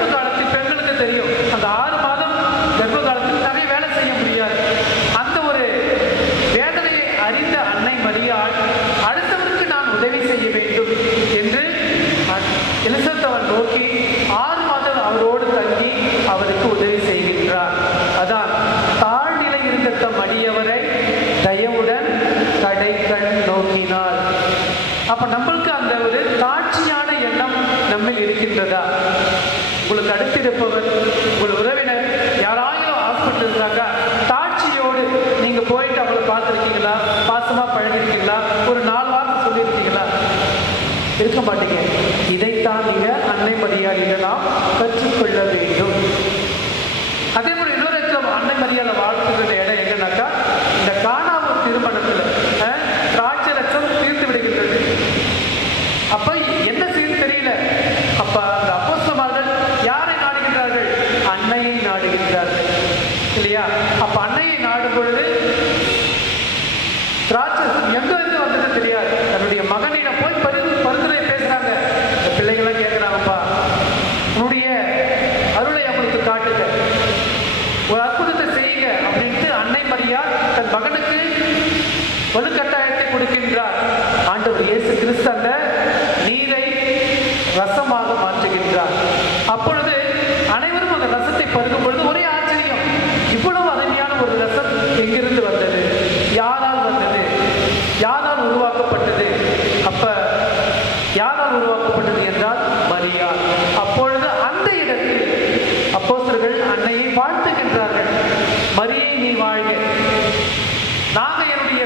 கர்ப்ப காலத்தில் பெண்களுக்கு தெரியும், அந்த 6 மாதம் கர்ப்ப காலத்தில் நிறைய வேலை செய்ய முடியாது. அந்த ஒரு வேதனையை அறிந்த அன்னை மரியாள் அடுத்தவருக்கு நான் உதவி செய்ய வேண்டும் என்று எலிசபெத் அவள் நோக்கி 6 மாதம் அவரோடு தங்கி அவருக்கு உதவி செய்கின்றார். அதான் தாழ்நிலை இருந்த தம் அடியவரை தயவுடன் கடைக்கண் நோக்கினார். அப்ப நம்மளுக்கு அந்த ஒரு தாட்சியான எண்ணம் நம்மில் இருக்கின்றதா? உங்களுக்கு அடுத்திருப்பவர், உங்கள் உறவினர் யாராயும் ஹாஸ்பிட்டல் இருந்தாங்க, தாட்சியோடு நீங்க போயிட்டு அவங்களை பார்த்துருக்கீங்களா? பாசமா பழகிருக்கீங்களா? ஒரு 4 வார்த்தை சொல்லியிருக்கீங்களா? இருக்க மாட்டீங்க. இதைத்தான் நீங்க அன்னை மரியாதையில நாம் கற்றுக்கொள்ள வேண்டும். அதே போல இன்னொரு இடத்துல அன்னை மரியாதை வாழ்த்துகிற இடம் எங்கன்னாக்கா, இந்த கானாவூர் திருமணத்துல திராட்சை ரசம் தீர்த்து விடுகின்றது. அப்ப என்ன செய்து தெரியல. அப்ப அந்த அப்போஸ்தலர்கள் யாரை நாடுகின்றார்கள்? அன்னையை நாடுகின்றார்கள் இல்லையா? அப்ப அன்னையை நாடும் பொழுது திராட்சை எங்க இருந்து வந்தது தெரியாது. தன்னுடைய மகனிடம் போய் பரிந்துரை பேசுறாங்க. இந்த பிள்ளைகள்லாம் கேட்கிறாங்கப்பா, உன்னுடைய அருளை அவங்களுக்கு காட்டுங்க, ஒரு அற்புதத்தை செய்யுங்க அப்படின்ட்டு அன்னை மரியா தன் மகனுக்கு வலுக்கட்டாயத்தை கொடுக்கின்றார். ஆண்டவர் இயேசு கிறிஸ்து அந்த நீரை ரசமாக மாற்றுகின்றார். அப்பொழுது அனைவரும் அந்த ரசத்தை பருகும் பொழுது ஒரே ஆச்சரியம், இவ்வளவு அருமையான ஒரு ரசம் எங்கிருந்து வந்தது? யாரால் வந்தது? யாரால் உருவாக்கப்பட்டது? அப்ப யாரால் உருவாக்கப்பட்டது என்றால் மரியா. அப்பொழுது அந்த இடத்தில் அப்போஸ்தலர்கள் அன்னையை வாழ்த்துகின்றார்கள். மரியே நீ வாழ்க, நாங்கள் என்னுடைய